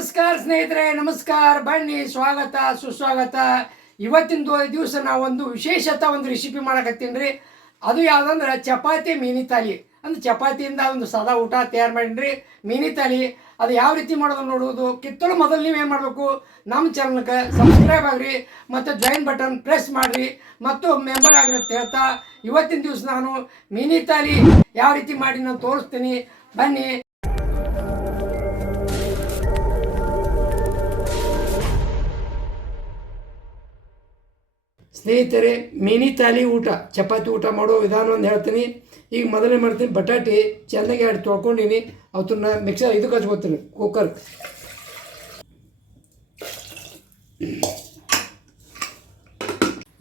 ನಮಸ್ಕಾರ ಸ್ನೇಹಿತರೆ, ನಮಸ್ಕಾರ. ಬನ್ನಿ, ಸ್ವಾಗತ, ಸುಸ್ವಾಗತ. ಇವತ್ತಿನ ದಿವಸ ನಾವೊಂದು ವಿಶೇಷತ ಒಂದು ರೆಸಿಪಿ ಮಾಡಕತ್ತೀನಿ ರೀ. ಅದು ಯಾವುದಂದ್ರೆ ಚಪಾತಿ ಮೀನಿ ತಾಲಿ ಅಂದ್ರೆ ಚಪಾತಿಯಿಂದ ಒಂದು ಸದಾ ಊಟ ತಯಾರು ಮಾಡೀನಿ ಮೀನಿ ತಾಲಿ ಅದು ಯಾವ ರೀತಿ ಮಾಡೋದು ನೋಡುವುದು. ಕಿತ್ತಲು ಮೊದಲು ನೀವೇನು ಮಾಡಬೇಕು? ನಮ್ಮ ಚಾನಲ್ಗೆ ಸಬ್ಸ್ಕ್ರೈಬ್ ಆಗ್ರಿ. ಮತ್ತು ಜಾಯಿನ್ ಬಟನ್ ಪ್ರೆಸ್ ಮಾಡಿರಿ. ಮತ್ತು ಮೆಂಬರ್ ಆಗಿರುತ್ತೆ ಹೇಳ್ತಾ, ಇವತ್ತಿನ ದಿವಸ ನಾನು ಮೀನಿ ತಾಲಿ ಯಾವ ರೀತಿ ಮಾಡಿ ನಾನು ತೋರಿಸ್ತೀನಿ. ಬನ್ನಿ. ಸ್ನೇಹಿತರೆ, ಮಿನಿ ತಾಲಿ ಊಟ, ಚಪಾತಿ ಊಟ ಮಾಡೋ ವಿಧಾನವನ್ನು ಹೇಳ್ತೀನಿ. ಈಗ ಮೊದಲೇ ಮಾಡ್ತೀನಿ, ಬಟಾಟೆ ಚೆನ್ನಾಗಿ ಎರಡು ತೊಳ್ಕೊಂಡಿನಿ. ಅವತ್ತನ್ನ ಮಿಕ್ಸರ್ ಇದಕ್ಕೆ ಹಚ್ಕೋತೀನಿ ಕುಕ್ಕರ್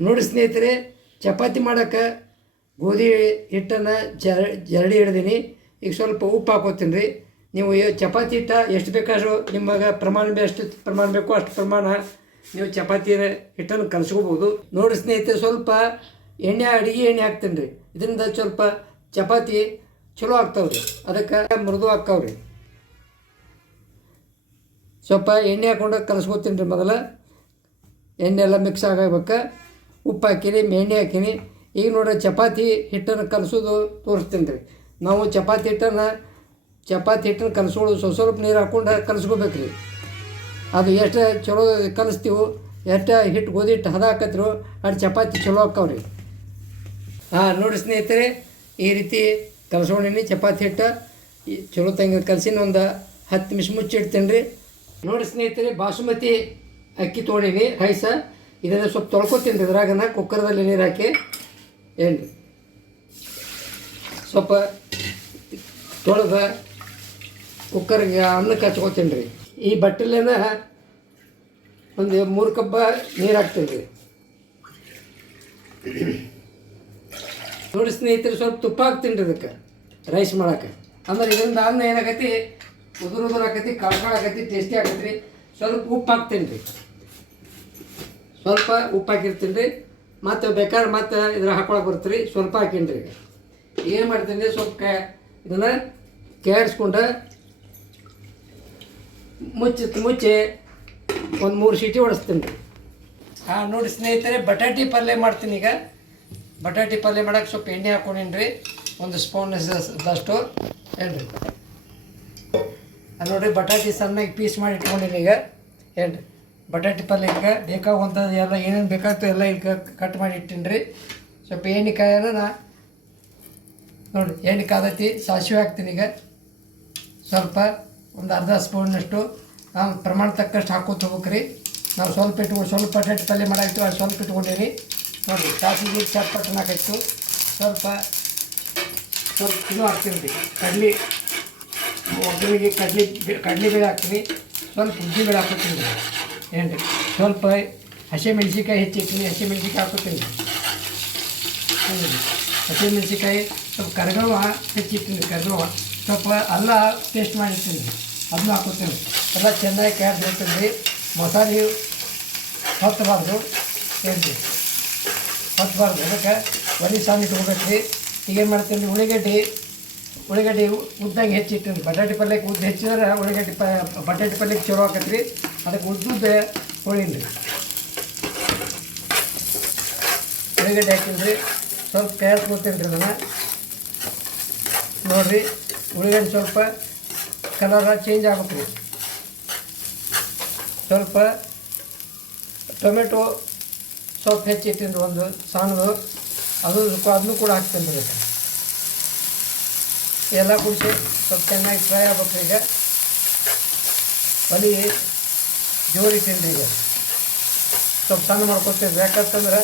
ನೋಡಿ ಸ್ನೇಹಿತರೆ, ಚಪಾತಿ ಮಾಡೋಕ್ಕೆ ಗೋಧಿ ಹಿಟ್ಟನ್ನು ಜರ, ಜರಡಿ ಹಿಡ್ದೀನಿ. ಈಗ ಸ್ವಲ್ಪ ಉಪ್ಪು ಹಾಕೋತೀನಿ ರೀ. ನೀವು ಚಪಾತಿ ಹಿಟ್ಟ ಎಷ್ಟು ಬೇಕಾದ್ರೂ ನಿಮಗೆ ಪ್ರಮಾಣ ಎಷ್ಟು ಪ್ರಮಾಣ ಬೇಕೋ, ಅಷ್ಟು ಪ್ರಮಾಣ ನೀವು ಚಪಾತಿ ಹಿಟ್ಟನ್ನು ಕಲಸ್ಕೋಬೋದು. ನೋಡಿ ಸ್ನೇಹಿತರೆ, ಸ್ವಲ್ಪ ಎಣ್ಣೆ, ಅಡುಗೆ ಎಣ್ಣೆ ಹಾಕ್ತೀನಿ ರೀ ಇದರಿಂದ ಸ್ವಲ್ಪ ಚಪಾತಿ ಚಲೋ ಆಗ್ತಾವೆ ರೀ ಅದಕ್ಕೆ ಮೃದು ಆಗ್ತಾವೆ ರೀ ಸ್ವಲ್ಪ ಎಣ್ಣೆ ಹಾಕೊಂಡು ಕಲಸ್ಕೋತೀನಿ ರೀ ಮೊದಲು. ಎಣ್ಣೆ ಎಲ್ಲ ಮಿಕ್ಸ್ ಆಗಬೇಕು. ಉಪ್ಪು ಹಾಕಿನಿ, ಎಣ್ಣೆ ಹಾಕೀನಿ. ಈಗ ನೋಡ್ರಿ ಚಪಾತಿ ಹಿಟ್ಟನ್ನು ಕಲಸೋದು ತೋರಿಸ್ತೀನಿ ರೀ ನಾವು ಚಪಾತಿ ಹಿಟ್ಟನ್ನು ಚಪಾತಿ ಹಿಟ್ಟನ್ನು ಕಲಸ್ಕೊಳ್ಳೋದು ಸ್ವಲ್ಪ ಸ್ವಲ್ಪ ನೀರು ಹಾಕ್ಕೊಂಡು ಕಲಸ್ಕೋಬೇಕು ರೀ ಅದು ಎಷ್ಟು ಚಲೋ ಕಲಿಸ್ತೀವೋ, ಎಷ್ಟು ಹಿಟ್ಟು ಗೋಧಿ ಹಿಟ್ಟು ಹದ ಹಾಕತ್ರು ಅದು ಚಪಾತಿ ಚಲೋ ಆಕ್ಕಾವ್ರಿ. ಹಾಂ, ನೋಡಿ ಸ್ನೇಹಿತರೆ, ಈ ರೀತಿ ಕಲಸ್ಕೊಂಡಿನಿ, ಚಪಾತಿ ಹಿಟ್ಟು. ಚಲೋ ತಂಗ ಕಲಸಿನ ಒಂದು ಹತ್ತು ನಿಮಿಷ ಮುಚ್ಚಿಡ್ತೀನಿ ರೀ ನೋಡಿ ಸ್ನೇಹಿತರೆ, ಬಾಸುಮತಿ ಅಕ್ಕಿ ತೊಗೊಂಡೀನಿ ರೈಸ. ಇದನ್ನು ಸ್ವಲ್ಪ ತೊಳ್ಕೊತೀನಿ ಇದ್ರಾಗನ, ಕುಕ್ಕರ್ದಲ್ಲಿ ನೀರು ಹಾಕಿ. ಏನು ಸ್ವಲ್ಪ ತೊಳೆದ ಕುಕ್ಕರ್ಗೆ ಅನ್ನಕ್ಕೆ ಹಚ್ಕೋತೀನಿ ರೀ ಈ ಬಟ್ಟಲೆನ ಒಂದು ಮೂರು ಕಬ್ಬ ನೀರು ಹಾಕ್ತೀವಿ. ನೋಡಿ ಸ್ನೇಹಿತರೆ, ಸ್ವಲ್ಪ ತುಪ್ಪ ಹಾಕ್ತೀನಿ ರೀ ಅದಕ್ಕೆ ರೈಸ್ ಮಾಡಕ್ಕೆ. ಅಂದ್ರೆ ಇದರಿಂದ ಅನ್ನ ಏನಾಗೈತಿ? ಉದುರು ಉದುರು ಆಕೈತಿ, ಕಾಳು ಟೇಸ್ಟಿ ಆಕೈತಿ ರೀ ಸ್ವಲ್ಪ ಉಪ್ಪು ಹಾಕ್ತೀನಿ ರೀ. ಸ್ವಲ್ಪ ಉಪ್ಪು ಹಾಕಿರ್ತೀನಿ ರೀ. ಮತ್ತು ಬೇಕಾದ್ರೆ ಮತ್ತೆ ಇದ್ರ ಹಾಕೊಳಕ್ಕೆ ಬರ್ತೀರಿ, ಸ್ವಲ್ಪ ಹಾಕಿನ್ರಿ ಈಗ ಏನು ಮಾಡ್ತೀನಿ? ಸ್ವಲ್ಪ ಕ ಇದನ್ನು ಕೇಳಿಸ್ಕೊಂಡು ಮುಚ್ಚಿ ಮುಚ್ಚಿ. ಒಂದು ಮೂರು ಸೀಟಿ ಹೊಡಿಸ್ತೀನಿ. ಹಾಂ, ನೋಡಿ ಸ್ನೇಹಿತರೆ, ಬಟಾಟಿ ಪಲ್ಯ ಮಾಡ್ತೀನಿ ಈಗ. ಬಟಾಟಿ ಪಲ್ಯ ಮಾಡೋಕ್ಕೆ ಸ್ವಲ್ಪ ಎಣ್ಣೆ ಹಾಕ್ಕೊಂಡಿನ್ರಿ ಒಂದು ಸ್ಪೂನ್ ದಷ್ಟು ಹೇಳ್ರಿ. ನೋಡಿರಿ, ಬಟಾಟಿ ಸಣ್ಣಗೆ ಪೀಸ್ ಮಾಡಿ ಇಟ್ಕೊಂಡಿನಿ ಈಗ. ಹೇಳ್ರಿ. ಬಟಾಟಿ ಈಗ ಬೇಕಾಗುವಂಥದ್ದು ಎಲ್ಲ ಏನೇನು ಬೇಕಾಗ್ತದೆ ಎಲ್ಲ ಈಗ ಕಟ್ ಮಾಡಿ ಇಟ್ಟೀನಿ ರೀ ಸ್ವಲ್ಪ ಎಣ್ಣೆ ಕಾಯನ ನಾ ನೋಡಿ ಎಣ್ಣೆ ಕಾದತಿ, ಸಾಸಿವೆ ಹಾಕ್ತೀನಿ ಈಗ. ಸ್ವಲ್ಪ ಒಂದು ಅರ್ಧ ಸ್ಪೂನಷ್ಟು ನಾವು ಪ್ರಮಾಣ ತಕ್ಕಷ್ಟು ಹಾಕೋತ ಹೋಗ್ಬೇಕ್ರಿ. ನಾವು ಸ್ವಲ್ಪ ಇಟ್ಕೊಂಡು, ಸ್ವಲ್ಪ ಪಟೇಟ್ ಪಲ್ಯ ಮಾಡಾಕ್ತೀವಿ ಅದು ಸ್ವಲ್ಪ ಇಟ್ಕೊಂಡಿರಿ. ನೋಡಿರಿ ಸಾಸಿವೆ ಚಟ್ಪಟ್ಟನ ಹಾಕಾಯ್ತು ಸ್ವಲ್ಪ ಸ್ವಲ್ಪ ಇದು ಹಾಕ್ತೀನಿ ರೀ ಕಡ್ಲಿ. ಒಬ್ಬರಿಗೆ ಕಡ್ಲಿ ಕಡ್ಲಿ ಬೇಳೆ ಹಾಕ್ತೀನಿ ಸ್ವಲ್ಪ ಉದ್ದಿ ಬೇಳೆ ಹಾಕೋತೀನಿ ರೀ ಏನು ರೀ ಸ್ವಲ್ಪ ಹಸಿ ಮೆಣಸಿನ್ಕಾಯಿ ಹೆಚ್ಚಿಕ್ತೀನಿ ಹಸಿ ಮೆಣಸಿನ್ಕಾಯಿ ಹಾಕೋತೀನಿ ಹಸಿ ಮೆಣಸಿನ್ಕಾಯಿ ಸ್ವಲ್ಪ ಕರ್ಗವ ಹೆಚ್ಚಿಕ್ತೀನಿ ಕರ್ಗವ ಸ್ವಲ್ಪ ಅಲ್ಲ ಟೇಸ್ಟ್ ಮಾಡಿರ್ತೀನಿ ಅದನ್ನ ಹಾಕೋತೀನಿ ಎಲ್ಲ ಚೆನ್ನಾಗಿ ಬೇಕಂದ್ರೆ ರೀ ಮಸಾಲೆ ಹೊತ್ತಬಾರ್ದು. ಏನು ಹತ್ತಬಾರ್ದು. ಅದಕ್ಕೆ ಒಲಿ ಸಾಮಿ ತೊಗೋಬೇಕು ರೀ ಈಗೇನು ಮಾಡ್ತೀನಿ ಉಳ್ಳಿಗಡ್ಡಿ ಉಳ್ಳಿಗಡ್ಡಿ ಉದ್ದಂಗೆ ಹೆಚ್ಚಿಟ್ಟಿನಿ ಬಟಾಟೆ ಪಲ್ಯಕ್ಕೆ ಉದ್ದು ಹೆಚ್ಚಿದ್ರೆ ಉಳ್ಳಾಗಡ್ಡಿ ಪ ಬಟಾಟೆ ಪಲ್ಯಕ್ಕೆ ಚಲೋ ಹಾಕತ್ತೆ ರೀ ಅದಕ್ಕೆ ಉದ್ದುದ್ದೆ ಹೊಳೀನಿ ರೀ ಉಳ್ಳಿಗಡ್ಡೆ ರೀ ಸ್ವಲ್ಪ ಕೊಡ್ತೀನಿ ರೀ ಅದನ್ನು. ನೋಡಿರಿ. ಉಳ್ಳಿಗಡ್ಡೆ ಸ್ವಲ್ಪ ಕಲರ್ ಚೇಂಜ್ ಆಗುತ್ತೆ. ರೀ ಸ್ವಲ್ಪ ಟೊಮೆಟೊ ಸ್ವಲ್ಪ ಹೆಚ್ಚಿಟ್ಟಿನಿ ಒಂದು ಸಣ್ಣದು ಅದು ಅದನ್ನು ಕೂಡ ಹಾಕ್ತೀನಿ ರೀ. ಎಲ್ಲ ಕುಡಿಸಿ ಸ್ವಲ್ಪ ಚೆನ್ನಾಗಿ ಫ್ರೈ ಆಗ್ಬೇಕು ಈಗ. ಒಲಿ ಜೋರು ಇಟ್ಟೀನಿ ರೀ ಈಗ. ಸ್ವಲ್ಪ ಸಣ್ಣ ಮಾಡ್ಕೊತೀವಿ ಯಾಕಂತಂದ್ರೆ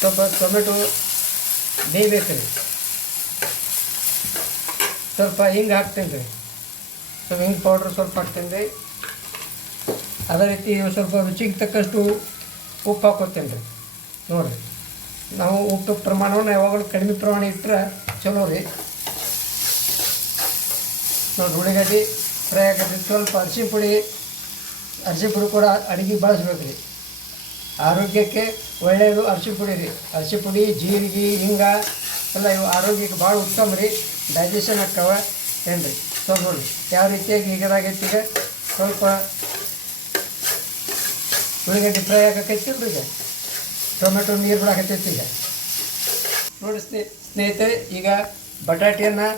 ಸ್ವಲ್ಪ ಟೊಮೆಟೊ ಬೇಯಬೇಕು ರೀ ಸ್ವಲ್ಪ ಹಿಂಗೆ ಹಾಕ್ತೀನಿ ರೀ ಸ್ವಲ್ಪ ಹಿಂಗೆ ಪೌಡ್ರ್ ಸ್ವಲ್ಪ ಹಾಕ್ತೀನಿ ರೀ ಅದೇ ರೀತಿ ಸ್ವಲ್ಪ ರುಚಿಗೆ ತಕ್ಕಷ್ಟು ಉಪ್ಪು ಹಾಕೋತೀನಿ ರೀ ನೋಡಿರಿ. ನಾವು ಉಪ್ಪು ಪ್ರಮಾಣವನ್ನು ಯಾವಾಗಲೂ ಕಡಿಮೆ ಪ್ರಮಾಣ ಇಟ್ಟರೆ ಚಲೋ ರೀ. ನೋಡಿ ಉಳ್ಳಿಗಡ್ಡಿ ಫ್ರೈ ಆಗತ್ತೆ ಸ್ವಲ್ಪ ಅರಿಶಿ ಪುಡಿ ಅರಿಶಿ ಪುಡಿ ಕೂಡ ಅಡುಗೆ ಬಳಸ್ಬೇಕು ರೀ. ಆರೋಗ್ಯಕ್ಕೆ ಒಳ್ಳೆಯದು ಅರಿಶಿ ಪುಡಿ ರೀ. ಅರಿಶಿ ಪುಡಿ, ಜೀರಿಗೆ, ಹಿಂಗ ಎಲ್ಲ ಇವು ಆರೋಗ್ಯಕ್ಕೆ ಭಾಳ ಉತ್ತಮ ರೀ. ಡೈಜೆಷನ್ ಆಗ್ತಾವ? ಏನು ರೀ ನೋಡಿ ಯಾವ ರೀತಿಯಾಗಿ ಹೀಗದಾಗೈತಿ ಈಗ ಸ್ವಲ್ಪ ಉಳ್ಳಾಗಡ್ಡಿ ಫ್ರೈ ಆಗಕೈತಿ ಈಗ? ಟೊಮೆಟೊ ನೀರು ಬಿಡಾಕತ್ತೈತಿ ಈಗ? ನೋಡಿ ಸ್ನೇ, ಸ್ನೇಹಿತರೆ, ಈಗ ಬಟಾಟೆಯನ್ನು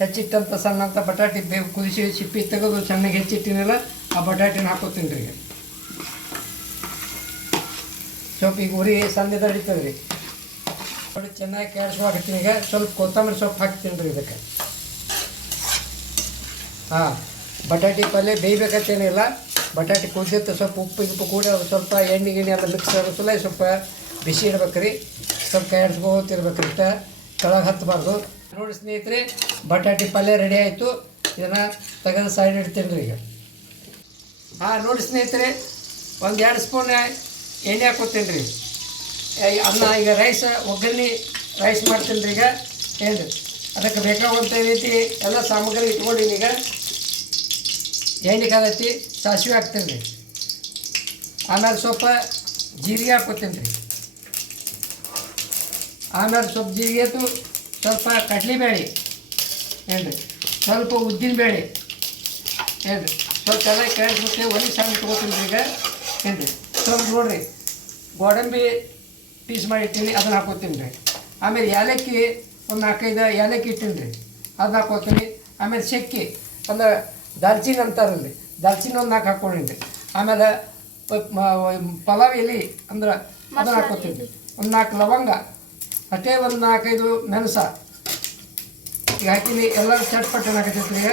ಹೆಚ್ಚಿಟ್ಟಂಥ ಸಣ್ಣಂಥ ಬಟಾಟೆ ಬೇ, ಕುದಿಸಿ ಸಿಪ್ಪಿ ತೆಗೆದು ಸಣ್ಣಗೆ ಹೆಚ್ಚಿಟ್ಟಿನಲ್ಲ, ಆ ಬಟಾಟೆನ ಹಾಕೋತೀನಿ ರೀ ಈಗ. ಸ್ವಲ್ಪ ಈಗ ಉರಿ ಸಣ್ಣದ ನೋಡಿ ಚೆನ್ನಾಗಿ ಕ್ಯಾಡ್ಸ್ವಾಗತ್ತೀನಿ ಈಗ ಸ್ವಲ್ಪ ಕೊತ್ತಂಬರಿ ಸೊಪ್ಪು ಹಾಕ್ತೀನಿ ರೀ ಇದಕ್ಕೆ. ಹಾಂ, ಬಟಾಟಿ ಪಲ್ಯ ಬೇಯ್ಬೇಕಂತೇನಿಲ್ಲ ಬಟಾಟಿ ಕುದ್ದಿತ್ತು ಸ್ವಲ್ಪ ಉಪ್ಪು ಗಿಪ್ಪು ಕೂಡ ಅದು ಸ್ವಲ್ಪ ಎಣ್ಣೆ ಗಿಣ್ಣೆ ಎಲ್ಲ ಮಿಕ್ಸ್ ಆಗುತ್ತಲ್ಲ ಸ್ವಲ್ಪ ಬಿಸಿ ಇಡ್ಬೇಕು ರೀ. ಸ್ವಲ್ಪ ಕಾಯಿಸ್ಕೋತಿರ್ಬೇಕು ಇಷ್ಟ ಕೆಳಗೆ ಹತ್ತಬಾರ್ದು. ನೋಡಿ ಸ್ನೇಹಿತರೆ, ಬಟಾಟಿ ಪಲ್ಯ ರೆಡಿ ಆಯಿತು. ಇದನ್ನು ತೆಗೆದು ಸೈಡ್ ಇಡ್ತೀನಿ ರೀ ಈಗ. ಹಾಂ, ನೋಡಿ ಸ್ನೇಹಿತರೆ, ಒಂದು ಎರಡು ಸ್ಪೂನ್ ಎಣ್ಣೆ ಹಾಕೋತೀನಿ ರೀ. ಅನ್ನ ಈಗ ರೈಸ್ ಒಗ್ಗರಣೆ ರೈಸ್ ಮಾಡ್ತೀನಿ ರೀ ಈಗ. ಏನು ಅದಕ್ಕೆ ಬೇಕಾಗುವಂಥ ರೀತಿ ಎಲ್ಲ ಸಾಮಗ್ರಿ ಇಟ್ಕೊಂಡಿನಿ ಈಗ. ಕಾದೈತಿ ಸಾಸಿವೆ ಹಾಕ್ತೀನಿ ರೀ. ಆಮೇಲೆ ಸ್ವಲ್ಪ ಜೀರಿಗೆ ಹಾಕ್ಕೊತೀನಿ ರೀ. ಆಮೇಲೆ ಸ್ವಲ್ಪ ಜೀರಿಗೆ ಆಯ್ತು, ಸ್ವಲ್ಪ ಕಡ್ಲೆಬೇಳೆ. ಏನು ರೀ ಸ್ವಲ್ಪ ಉದ್ದಿನಬೇಳೆ ಏನು ಸ್ವಲ್ಪ ಎಲ್ಲ ಕೇಳಿಸ್ಬಿಟ್ಟು ಒಲಿ ಸಣ್ಣ ಇಟ್ಕೋತೀನಿ ರೀ ಈಗ. ಏನು ರೀ ಸ್ವಲ್ಪ ನೋಡಿರಿ, ಗೋಡಂಬಿ ಪೀಸ್ ಮಾಡಿ ಇಟ್ಟೀನಿ ಅದನ್ನ ಹಾಕೋತೀನಿ ರೀ. ಆಮೇಲೆ ಏಲಕ್ಕಿ ಒಂದು ನಾಲ್ಕೈದು ಏಲಕ್ಕಿ ಇಟ್ಟೀನಿ ರೀ. ಅದನ್ನ ಹಾಕೋತೀನಿ. ಆಮೇಲೆ ಚಕ್ಕಿ ಅಂದ್ರೆ ದಾಲ್ಚಿನ್ ಅಂತಾರಲ್ಲಿ ದಾಲ್ಚಿನ್ ಒಂದು ನಾಲ್ಕು ಹಾಕ್ಕೊಂಡಿನಿ ರೀ. ಆಮೇಲೆ ಪಲಾವ್ ಎಲೆ ಅಂದ್ರೆ ಅದನ್ನ ಹಾಕೋತೀನಿ ಒಂದು ನಾಲ್ಕು ಲವಂಗ ಅಷ್ಟೇ ಒಂದು ನಾಲ್ಕೈದು ಮೆಣಸ. ಈಗ ಹಾಕಿನಿ ಎಲ್ಲರೂ ಚಟ್ಪಟ್ ಹಾಕತೈತಿ ರೀ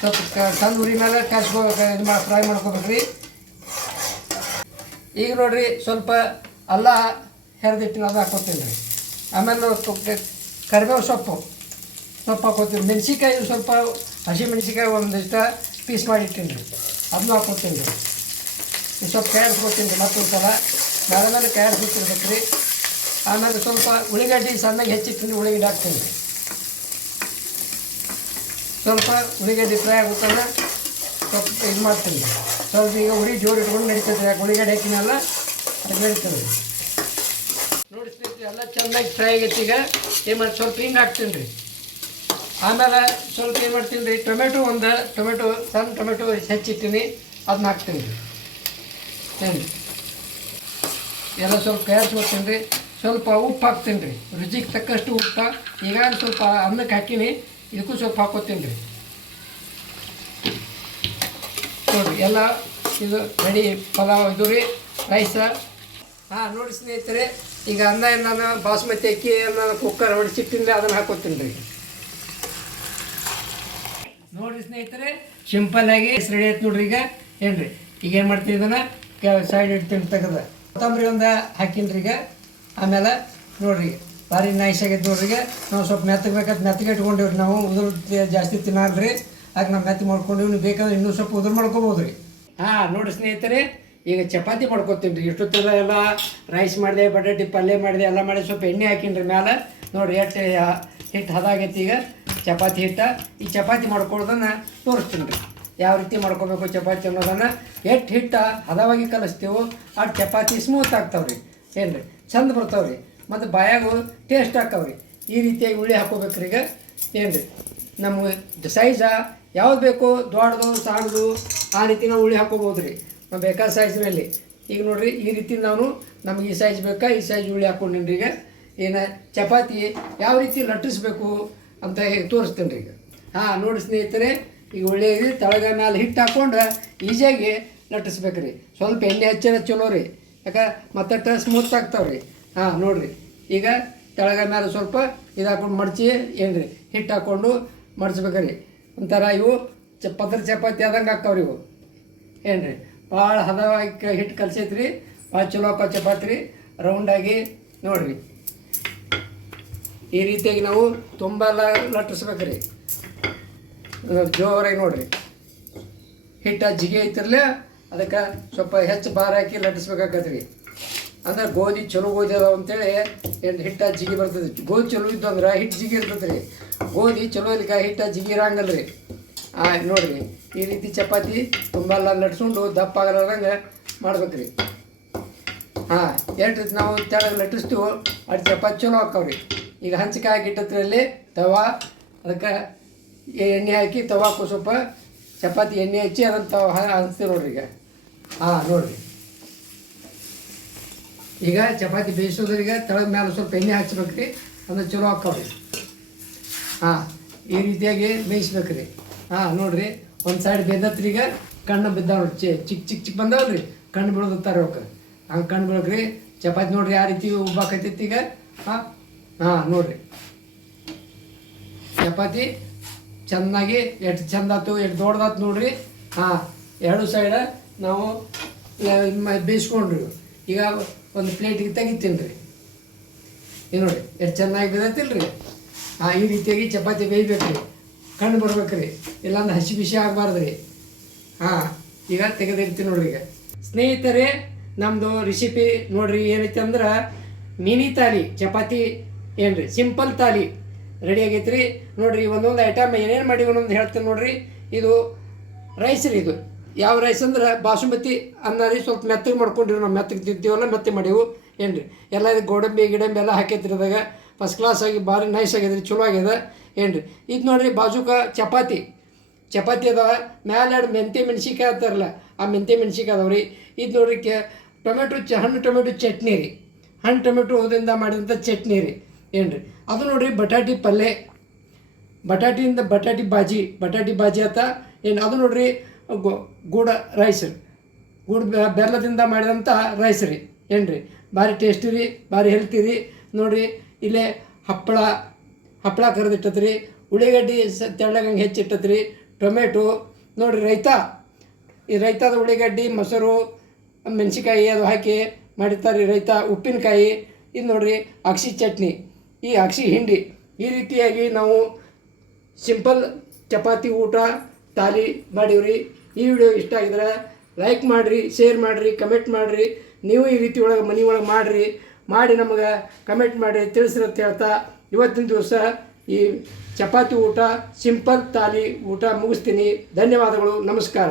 ಸ್ವಲ್ಪ ಸಣ್ಣ ಉರಿ ಮೇಲೆ ಕಾಸ್ಕೋ ಇದು ಮಾಡಿ ಫ್ರೈ ಮಾಡ್ಕೋಬೇಕ್ರಿ. ಈಗ ನೋಡಿರಿ ಸ್ವಲ್ಪ ಅಲ್ಲ, ಹೆರ್ದಿಟ್ಟಿನ ಅದು ಹಾಕೋತೀನಿ ರೀ ಆಮೇಲೆ ಕರಿಬೇವು ಸೊಪ್ಪು. ಸೊಪ್ಪು ಹಾಕೋತೀನಿ ಮೆಣಸಿಕಾಯಿ ಸ್ವಲ್ಪ ಹಸಿ ಮೆಣಸಿಕಾಯಿ ಒಂದಿಷ್ಟು ಪೀಸ್ ಮಾಡಿ ಇಟ್ಟಿನಿ ರೀ ಅದನ್ನ ಹಾಕೋತೀನಿ ರೀ ಸ್ವಲ್ಪ ಕಾಯಿಸ್ಕೊತೀನಿ ರೀ ಮತ್ತೊಂದು ಸಲ. ಮೇಲೆ ಮೇಲೆ ಕಾಯಿಸ್ಕೊತಿರ್ಬೇಕು ರೀ ಆಮೇಲೆ ಸ್ವಲ್ಪ ಉಳ್ಳಾಗಡ್ಡಿ ಸಣ್ಣಗೆ ಹೆಚ್ಚಿಟ್ಟಿನಿ ಉಳ್ಳಿಗಡ್ಡೆ ಹಾಕ್ತೀನಿ ರೀ ಸ್ವಲ್ಪ ಉಳಿಗಡ್ಡೆ ಫ್ರೈ ಆಗುತ್ತಲ್ಲ ಸ್ವಲ್ಪ ಇದು ಮಾಡ್ತೀನಿ ಸ್ವಲ್ಪ ಈಗ ಉಳಿ ಜೋರು ಇಟ್ಕೊಂಡು ನಡೀತದೆ ಯಾಕೆ ಉಳ್ಳಿಗಡ್ಡೆ ಹಾಕಿನಲ್ಲ? ನಡೀತದೆ ನೋಡಿ ಸ್ನೇಹಿತರೆ, ಎಲ್ಲ ಚೆನ್ನಾಗಿ ಫ್ರೈ ಆಗೈತಿ ಈಗ. ಏನು ಮಾಡಿ, ಸ್ವಲ್ಪ ಹಿಂಗೆ ಹಾಕ್ತೀನಿ ರೀ. ಆಮೇಲೆ ಸ್ವಲ್ಪ ಏನು ಮಾಡ್ತೀನಿ ರೀ, ಟೊಮೆಟೊ ಒಂದು, ಟೊಮೆಟೊ, ಸಣ್ಣ ಟೊಮೆಟೊ ಹೆಚ್ಚಿಟ್ಟಿನಿ ಅದನ್ನ ಹಾಕ್ತೀನಿ ರೀ. ಏನು ಎಲ್ಲ ಸ್ವಲ್ಪ ಕೈಯಾಡ್ಸ್ಕೊತೀನಿ ರೀ. ಸ್ವಲ್ಪ ಉಪ್ಪು ಹಾಕ್ತೀನಿ ರೀ. ರುಚಿಗೆ ತಕ್ಕಷ್ಟು ಉಪ್ಪು. ಈಗ ಸ್ವಲ್ಪ ಅನ್ನಕ್ಕೆ ಹಾಕೀನಿ, ಇದಕ್ಕೂ ಸ್ವಲ್ಪ ಹಾಕೋತೀನಿ ರೀ. ನೋಡಿರಿ, ಎಲ್ಲ ಇದು ರೆಡಿ ಪಲಾವ್ ಇದು ರೀ, ರೈಸ. ಹಾಂ, ನೋಡಿ ಸ್ನೇಹಿತರೆ, ಈಗ ಅನ್ನ ಏನು ನಾನು ಬಾಸ್ಮತಿ ಅಕ್ಕಿ ನಾನು ಕುಕ್ಕರ್ ಹೊಡಿಸಿಟ್ಟಿಂದ ಅದನ್ನು ಹಾಕೋತೀನಿ ರೀ. ನೋಡಿ ಸ್ನೇಹಿತರೆ ಸಿಂಪಲ್ ಆಗಿ ರೆಡಿ ಆಯ್ತು ನೋಡ್ರಿ ಈಗ. ಏನ್ರಿ ಈಗ ಏನು ಮಾಡ್ತೀವಿ ಇದನ್ನು? ಸೈಡ್ ಇಡ್ತೀನಿ ತೆಗೆದ. ಕೊತ್ತಂಬರಿ ಒಂದು ಹಾಕಿನ್ರಿ ಈಗ. ಆಮೇಲೆ ನೋಡ್ರಿ ಭಾರಿ ನೈಸ್ ಆಗೈತೆ ನೋಡ್ರಿ ನಾವು ಸ್ವಲ್ಪ ಬೇಕಾದ ಮೆತ್ತಗೆ ಇಟ್ಕೊಂಡಿವ್ರಿ ನಾವು. ಉದುರು ಜಾಸ್ತಿ ತಿನ್ನಲ್ರಿ. ಆಗ ನಾವು ಮೆತ್ತ ಮಾಡ್ಕೊಂಡಿವಿ ನೀವು ಬೇಕಾದ್ರೆ ಇನ್ನೂ ಸ್ವಲ್ಪ ಉದುರು ಮಾಡ್ಕೋಬೋದು ರೀ. ಹಾಂ, ನೋಡಿ ಸ್ನೇಹಿತರೆ ಈಗ ಚಪಾತಿ ಮಾಡ್ಕೊತೀನಿ ರೀ. ಇಷ್ಟೊತ್ತೆಲ್ಲ ಎಲ್ಲ ರೈಸ್ ಮಾಡಿದೆ ಬಟಾಟಿ ಪಲ್ಯ ಮಾಡಿದೆ, ಎಲ್ಲ ಮಾಡಿ ಸ್ವಲ್ಪ ಎಣ್ಣೆ ಹಾಕಿನ್ರಿ ಮ್ಯಾಲೆ. ನೋಡಿರಿ ಎಷ್ಟು ಹಿಟ್ಟು ಹದಾಗೈತಿ ಈಗ ಚಪಾತಿ ಹಿಟ್ಟ. ಈ ಚಪಾತಿ ಮಾಡ್ಕೊಳ್ಳೋದನ್ನು ತೋರಿಸ್ತೀನಿ ರೀ. ಯಾವ ರೀತಿ ಮಾಡ್ಕೋಬೇಕು ಚಪಾತಿ ಅನ್ನೋದನ್ನು. ಎಷ್ಟು ಹಿಟ್ಟ ಹದವಾಗಿ ಕಲಿಸ್ತೀವೋ ಅಷ್ಟು ಚಪಾತಿ ಸ್ಮೂತ್ ಆಗ್ತಾವ್ರಿ. ಏನು ರೀ ಚಂದ ಬರ್ತಾವ್ರಿ. ಮತ್ತು ಬಾಯಾಗು ಟೇಸ್ಟ್ ಆಕ್ಕವ್ರಿ ಈ ರೀತಿಯಾಗಿ ಉಳ್ಳಿ ಹಾಕೋಬೇಕ್ರಿ ಈಗ. ಏನು ರೀ ನಮ್ಮ ಸೈಜ ಯಾವ್ದು ಬೇಕು ದೊಡ್ಡದು ಸಣ್ಣದು ಆ ರೀತಿ ನಾವು ಉಳ್ಳಿ ಹಾಕೋಬೋದು ರೀ ನಾವು ಬೇಕಾದ ಸೈಜ್ನಲ್ಲಿ ಈಗ ನೋಡ್ರಿ, ಈ ರೀತಿ ನಾನು ನಮ್ಗೆ ಈ ಸೈಜ್ ಬೇಕಾ, ಈ ಸೈಜ್ ಉಳ್ಳಿ ಹಾಕ್ಕೊಂಡೇನಿ ಈಗ. ಏನು ಚಪಾತಿ ಯಾವ ರೀತಿ ಲಟ್ಟಿಸ್ಬೇಕು ಅಂತ ತೋರಿಸ್ತೇನೆ ಈಗ. ಹಾಂ, ನೋಡಿ ಸ್ನೇಹಿತರೆ, ಈಗ ಒಳ್ಳೆ ತಳಗ ಮ್ಯಾಲೆ ಹಿಟ್ಟು ಹಾಕ್ಕೊಂಡು ಈಸಿಯಾಗಿ ಲಟ್ಟಿಸ್ಬೇಕು ರೀ ಸ್ವಲ್ಪ ಎಣ್ಣೆ ಹಚ್ಚಿರ ಚಲೋ ರೀ. ಯಾಕೆ ಮತ್ತೆ ಸ್ಮೂತ್ ಆಗ್ತಾವೆ ರೀ ಹಾಂ, ನೋಡಿರಿ. ಈಗ ತಳಗ ಮೇಲೆ ಸ್ವಲ್ಪ ಇದು ಹಾಕ್ಕೊಂಡು ಮಡಚಿ ಏನು ರೀ ಹಿಟ್ಟು ಹಾಕ್ಕೊಂಡು ರೀ ಒಂಥರ ಇವು ಚ ಚಪಾತಿ ಆದಂಗೆ ಹಾಕ್ತಾವ್ರಿ ಇವು. ಏನು ರೀ ಭಾಳ ಹದವಾಗಿ ಹಿಟ್ಟು ರೀ ಭಾಳ ಚಲೋ ಹಾಕೋ ಚಪಾತಿ ರೀ ರೌಂಡಾಗಿ ನೋಡಿರಿ. ಈ ರೀತಿಯಾಗಿ ನಾವು ತುಂಬ ಲಟ್ಟಿಸ್ಬೇಕು ರೀ ಜೋರಾಗಿ ನೋಡಿರಿ. ಹಿಟ್ಟು ಜಿಗಿ ಐತಿರ್ಲೇ, ಅದಕ್ಕೆ ಸ್ವಲ್ಪ ಹೆಚ್ಚು ಭಾರ ಹಾಕಿ ಲಟ್ಟಿಸ್ಬೇಕಾಗತ್ತೆ ರೀ ಅಂದ್ರೆ ಗೋಧಿ ಚಲೋ ಗೋಧಿ ಅದಾವ ಅಂತೇಳಿ ಏನು ಹಿಟ್ಟು ಜಿಗಿ ಬರ್ತದೆ. ಗೋಧಿ ಚಲೋ ಇದ್ದು ಅಂದ್ರೆ ಹಿಟ್ಟು ಜಿಗಿ ಇರ್ತದೆ ರೀ ಗೋಧಿ ಚಲೋ ಇಲ್ಲಿಕ ಹಿಟ್ಟು ಜಿಗಿ ಇರಂಗಲ್ಲ ರೀ ನೋಡಿರಿ. ಈ ರೀತಿ ಚಪಾತಿ ತುಂಬ ಲಟ್ಸ್ಕೊಂಡು ದಪ್ಪ ಆಗಲಾರ್ದಂಗೆ ಮಾಡ್ಬೇಕು ರೀ ಹಾಂ ಎಷ್ಟು ನಾವು ತೆಳಗೆ ಲಟ್ಟಿಸ್ತೀವೋ ಅದು ಚಪಾತಿ ಚಲೋ ಹಾಕವ್ರಿ ಈಗ ಹಂಚಿಕಾಯಿ ಹಾಕಿಟ್ಟದ್ರಲ್ಲಿ ತವಾ, ಅದಕ್ಕೆ ಎಣ್ಣೆ ಹಾಕಿ ತವಾ ಸ್ವಲ್ಪ ಚಪಾತಿ ಎಣ್ಣೆ ಹಚ್ಚಿ ಅದನ್ನು ತವ ಹಂಚ್ತೀವಿ ನೋಡ್ರಿ ಈಗ. ಹಾಂ, ನೋಡ್ರಿ. ಈಗ ಚಪಾತಿ ಬೇಯಿಸೋದ್ರಿಗೆ ತಳದ ಮೇಲೆ ಸ್ವಲ್ಪ ಎಣ್ಣೆ ಹಚ್ಬೇಕು ರೀ ಅಂದ್ರೆ ಚಲೋ ಹಾಕವ್ರಿ ಹಾಂ, ಈ ರೀತಿಯಾಗಿ ಬೇಯಿಸ್ಬೇಕು ರೀ ಹಾಂ, ನೋಡ್ರಿ. ಒಂದು ಸೈಡ್ ಬೆಂದತ್ರಿ ಈಗ ಕಣ್ಣು ಬಿದ್ದಾವ ನೋಡಿ. ಚಿಕ್ಕ ಚಿಕ್ಕ ಚಿಕ್ಕ ಬಂದವಲ್ರಿ. ಕಣ್ಣು ಬೀಳೋದತ್ತಾರ ಅವಕ್ಕೆ ಹಂಗೆ ಕಣ್ಣು ಬೀಳಕ್ರಿ ಚಪಾತಿ ನೋಡ್ರಿ ಯಾವ ರೀತಿ ಉಬ್ಬಾಕೈತಿ ಈಗ. ಹಾಂ? ಹಾಂ, ನೋಡ್ರಿ. ಚಪಾತಿ ಚೆನ್ನಾಗಿ ಎಷ್ಟು ಚಂದ ಆತು, ಎಷ್ಟು ದೊಡ್ಡದಾತು ನೋಡ್ರಿ. ಹಾಂ, ಎರಡು ಸೈಡ ನಾವು ಬೇಯಿಸ್ಕೊಂಡ್ರಿ. ಈಗ ಒಂದು ಪ್ಲೇಟಿಗೆ ತೆಗಿತೀನಿ ರೀ ಇದು ನೋಡಿ ಎಷ್ಟು ಚೆನ್ನಾಗಿ ಬಿದ್ದೈತಿಲ್ರಿ ಹಾಂ, ಈ ರೀತಿಯಾಗಿ ಚಪಾತಿ ಬೇಯ್ಬೇಕ್ರಿ. ಕಣ್ಣು ಬರ್ಬೇಕ್ರಿ. ಇಲ್ಲಾಂದ್ರೆ ಹಸಿ ಬಿಸಿ ಆಗಬಾರ್ದು ರೀ ಹಾಂ, ಈಗ ತೆಗೆದಿರ್ತೀನಿ ನೋಡ್ರಿ ಈಗ. ಸ್ನೇಹಿತರೆ ನಮ್ಮದು ರೆಸಿಪಿ ನೋಡ್ರಿ ಏನೈತೆ ಅಂದ್ರೆ ಮಿನಿ ತಾಲಿ, ಚಪಾತಿ ಏನ್ರಿ ಸಿಂಪಲ್ ತಾಲಿ ರೆಡಿ ಆಗೈತೆ ರೀ ನೋಡ್ರಿ, ಒಂದೊಂದು ಐಟಮ್ ಏನೇನು ಮಾಡಿ ಒಂದೊಂದು ಹೇಳ್ತೇನೆ ನೋಡ್ರಿ. ಇದು ರೈಸ್ ರೀ ಇದು. ಯಾವ ರೈಸ್ ಅಂದ್ರೆ ಬಾಸುಮತಿ ಅನ್ನ ರೀ, ಸ್ವಲ್ಪ ಮೆತ್ತಗೆ ಮಾಡ್ಕೊಂಡಿರಿ ನಾವು. ಮೆತ್ತಗೆ ತಿಂತೀವಲ್ಲ ಮೆತ್ತಗೆ ಮಾಡೀವು. ಏನು ರೀ ಎಲ್ಲ ಇದು ಗೋಡಂಬಿ, ಗಿಡಂಬಿ ಎಲ್ಲ ಹಾಕೈತ್ರಿ ಅದಾಗ ಫಸ್ಟ್ ಕ್ಲಾಸ್ ಆಗಿ ಭಾರಿ ನೈಸ್ ಆಗಿದೆ ರೀ ಚಲೋ ಆಗ್ಯದ ಏನು ರೀ ಇದು ನೋಡಿರಿ ಬಾಜುಕ ಚಪಾತಿ. ಚಪಾತಿ ಅದಾವ. ಮ್ಯಾಲೆ ಎರಡು ಮೆಂತೆ ಮೆಣ್ಸಿಕಾಯಿ ಅಂತಾರಲ್ಲ, ಆ ಮೆಂತೆ ಮೆಣ್ಸಿಕಾಯಿ ಅದಾವೆ ರೀ ಇದು ನೋಡ್ರಿ ಕೆ, ಟೊಮೆಟೊ ಚ, ಹಣ್ಣು ಟೊಮೆಟೊ ಚಟ್ನಿ ರೀ. ಹಣ್ಣು ಟೊಮೆಟೊ ಹೋದಿಂದ ಮಾಡಿದಂಥ ಚಟ್ನಿ ರೀ. ಏನು ರೀ ಅದು ನೋಡಿರಿ ಬಟಾಟಿ ಪಲ್ಯ ಬಟಾಟಿಯಿಂದ ಬಟಾಟಿ ಬಾಜಿ ಬಟಾಟಿ ಬಾಜಿ ಆತ. ಏನು, ಅದು ನೋಡ್ರಿ ಗೋ, ಗೂಡ ರೈಸ್ ಗೂಡ ಬೆ- ಬೆಲ್ಲದಿಂದ ಮಾಡಿದಂಥ ರೈಸ್ ರೀ. ಏನು ರೀ ಭಾರಿ ಟೇಸ್ಟಿ ರೀ, ಭಾರಿ ಹೆಲ್ತಿ ರೀ. ನೋಡ್ರಿ ಇಲ್ಲೇ ಹಪ್ಪಳ ಹಪ್ಪಳ ಕರೆದಿಟ್ಟತ್ರಿ ಉಳ್ಳಾಗಡ್ಡಿ ಸ ತೆಳ್ಳಗಂಗೆ ಹೆಚ್ಚಿಟ್ಟತ್ರಿ ಟೊಮೆಟೊ, ನೋಡಿರಿ ರೈತ, ಈ ರೈತದ ಉಳ್ಳಾಗಡ್ಡಿ ಮೊಸರು ಮೆಣಸಿಕಾಯಿ ಅದು ಹಾಕಿ ಮಾಡಿರ್ತಾರೆ ರೈತ, ಉಪ್ಪಿನಕಾಯಿ, ಇದು ನೋಡಿರಿ ಅಕ್ಷಿ ಚಟ್ನಿ. ಈ ಅಕ್ಷಿ ಹಿಂಡಿ, ಈ ರೀತಿಯಾಗಿ ನಾವು ಸಿಂಪಲ್ ಚಪಾತಿ ಊಟ ತಾಲಿ ಮಾಡೀವ್ರಿ. ಈ ವಿಡಿಯೋ ಇಷ್ಟ ಆಗಿದ್ರೆ ಲೈಕ್ ಮಾಡಿರಿ, ಶೇರ್ ಮಾಡಿರಿ, ಕಮೆಂಟ್ ಮಾಡಿರಿ. ನೀವು ಈ ರೀತಿ ಒಳಗೆ ಮನೆ ಒಳಗೆ ಮಾಡಿರಿ. ಮಾಡಿ ನಮಗೆ ಕಮೆಂಟ್ ಮಾಡಿ ತಿಳಿಸಿರುತ್ತೆ ಹೇಳ್ತಾ ಇವತ್ತಿನ ದಿವಸ ಈ ಚಪಾತಿ ಊಟ, ಸಿಂಪಲ್ ತಾಲಿ ಊಟ ಮುಗಿಸ್ತೀನಿ. ಧನ್ಯವಾದಗಳು. ನಮಸ್ಕಾರ.